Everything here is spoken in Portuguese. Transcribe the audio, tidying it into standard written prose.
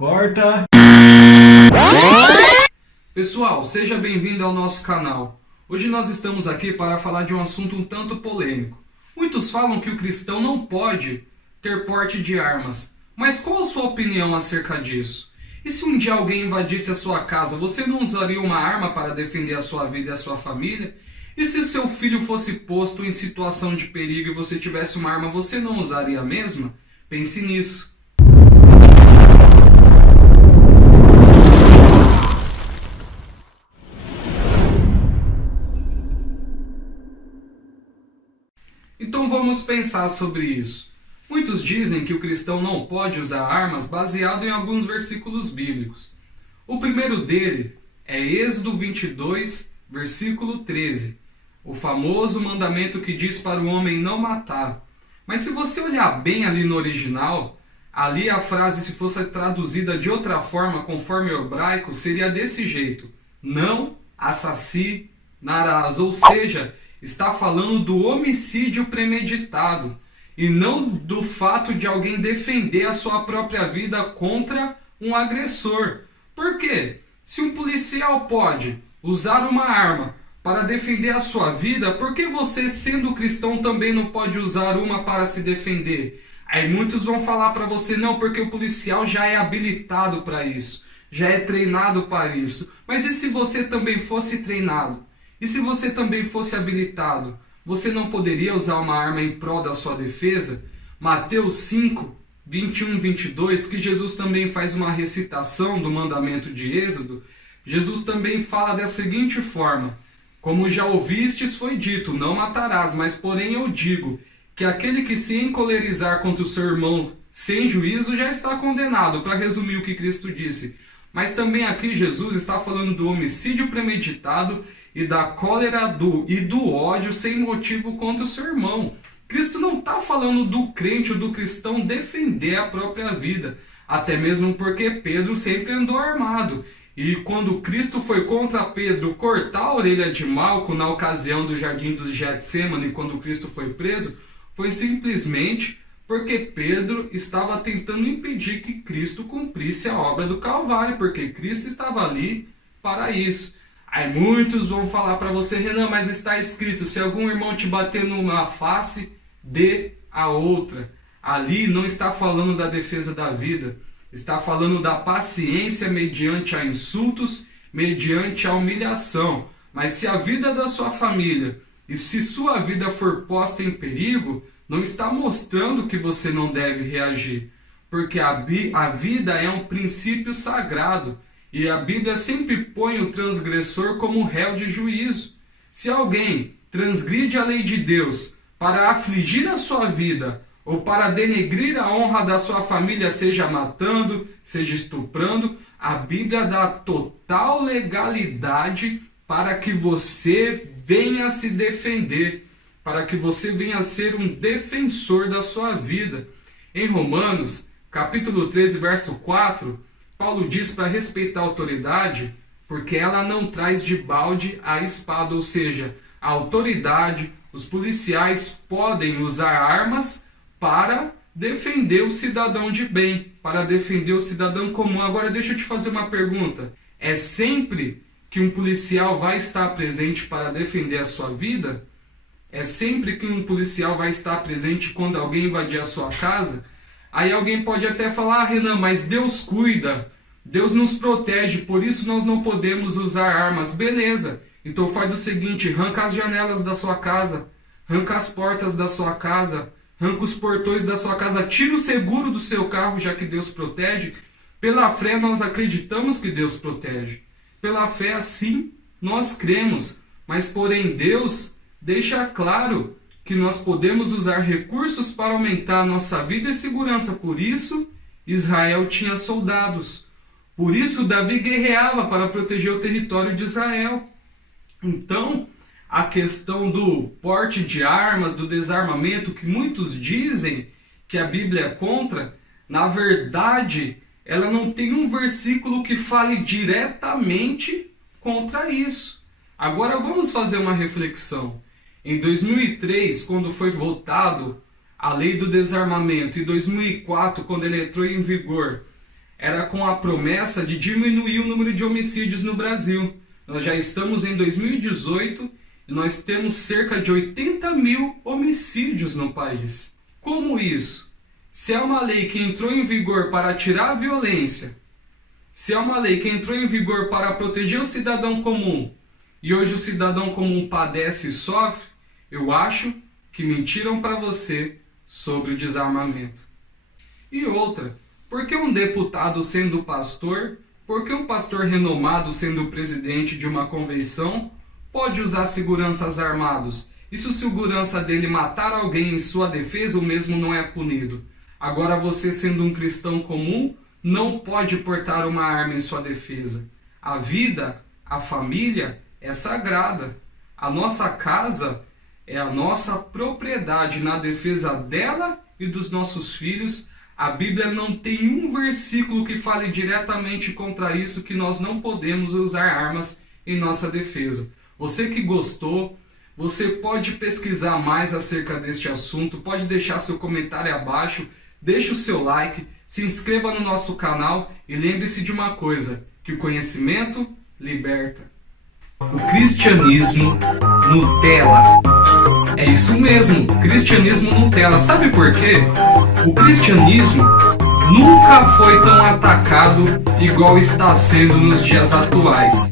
Corta! Pessoal, seja bem-vindo ao nosso canal. Hoje nós estamos aqui para falar de um assunto um tanto polêmico. Muitos falam que o cristão não pode ter porte de armas. Mas qual a sua opinião acerca disso? E se um dia alguém invadisse a sua casa, você não usaria uma arma para defender a sua vida e a sua família? E se seu filho fosse posto em situação de perigo e você tivesse uma arma, você não usaria a mesma? Pense nisso. Então vamos pensar sobre isso. Muitos dizem que o cristão não pode usar armas baseado em alguns versículos bíblicos. O primeiro dele é Êxodo 22, versículo 13. O famoso mandamento que diz para o homem não matar. Mas se você olhar bem ali no original, ali a frase, se fosse traduzida de outra forma, conforme o hebraico, seria desse jeito: não assassinarás. Ou seja, está falando do homicídio premeditado e não do fato de alguém defender a sua própria vida contra um agressor. Por quê? Se um policial pode usar uma arma para defender a sua vida, por que você, sendo cristão, também não pode usar uma para se defender? Aí muitos vão falar para você: não, porque o policial já é habilitado para isso, já é treinado para isso. Mas e se você também fosse treinado? E se você também fosse habilitado? Você não poderia usar uma arma em prol da sua defesa? Mateus 5, 21, 22, que Jesus também faz uma recitação do mandamento de Êxodo. Jesus também fala da seguinte forma: como já ouvistes foi dito, não matarás, mas porém eu digo, que aquele que se encolerizar contra o seu irmão sem juízo já está condenado. Para resumir o que Cristo disse. Mas também aqui Jesus está falando do homicídio premeditado e da cólera e do ódio sem motivo contra o seu irmão. Cristo não está falando do crente ou do cristão defender a própria vida, até mesmo porque Pedro sempre andou armado. E quando Cristo foi contra Pedro cortar a orelha de Malco na ocasião do jardim do Getsêmani, quando Cristo foi preso, foi simplesmente porque Pedro estava tentando impedir que Cristo cumprisse a obra do Calvário, porque Cristo estava ali para isso. Aí muitos vão falar para você: Renan, mas está escrito, se algum irmão te bater numa face, dê a outra. Ali não está falando da defesa da vida, está falando da paciência mediante a insultos, mediante a humilhação. Mas se a vida da sua família e se sua vida for posta em perigo, não está mostrando que você não deve reagir, porque a vida é um princípio sagrado. E a Bíblia sempre põe o transgressor como réu de juízo. Se alguém transgride a lei de Deus para afligir a sua vida ou para denegrir a honra da sua família, seja matando, seja estuprando, a Bíblia dá total legalidade para que você venha se defender, para que você venha ser um defensor da sua vida. Em Romanos, capítulo 13, verso 4, Paulo diz para respeitar a autoridade, porque ela não traz de balde a espada. Ou seja, a autoridade, os policiais podem usar armas para defender o cidadão de bem, para defender o cidadão comum. Agora deixa eu te fazer uma pergunta: é sempre que um policial vai estar presente para defender a sua vida? É sempre que um policial vai estar presente quando alguém invadir a sua casa? Aí alguém pode até falar: Renan, mas Deus cuida, Deus nos protege, por isso nós não podemos usar armas. Beleza, então faz o seguinte: arranca as janelas da sua casa, arranca as portas da sua casa, arranca os portões da sua casa, tira o seguro do seu carro, já que Deus protege. Pela fé nós acreditamos que Deus protege. Pela fé, assim, nós cremos. Mas porém Deus deixa claro que nós podemos usar recursos para aumentar a nossa vida e segurança. Por isso, Israel tinha soldados. Por isso, Davi guerreava para proteger o território de Israel. Então, a questão do porte de armas, do desarmamento, que muitos dizem que a Bíblia é contra, na verdade, ela não tem um versículo que fale diretamente contra isso. Agora vamos fazer uma reflexão. Em 2003, quando foi votado a lei do desarmamento, em 2004, quando ele entrou em vigor, era com a promessa de diminuir o número de homicídios no Brasil. Nós já estamos em 2018 e nós temos cerca de 80 mil homicídios no país. Como isso? Se é uma lei que entrou em vigor para tirar a violência, se é uma lei que entrou em vigor para proteger o cidadão comum, e hoje o cidadão comum padece e sofre, eu acho que mentiram para você sobre o desarmamento. E outra, por que um deputado sendo pastor, por que um pastor renomado sendo presidente de uma convenção pode usar seguranças armados? E se o segurança dele matar alguém em sua defesa, o mesmo não é punido? Agora você, sendo um cristão comum, não pode portar uma arma em sua defesa. A vida, a família é sagrada. A nossa casa é a nossa propriedade. Na defesa dela e dos nossos filhos, a Bíblia não tem um versículo que fale diretamente contra isso, que nós não podemos usar armas em nossa defesa. Você que gostou, você pode pesquisar mais acerca deste assunto, pode deixar seu comentário abaixo, deixe o seu like, se inscreva no nosso canal e lembre-se de uma coisa, que o conhecimento liberta. O cristianismo Nutella. É isso mesmo, cristianismo Nutella. Sabe por quê? O cristianismo nunca foi tão atacado igual está sendo nos dias atuais.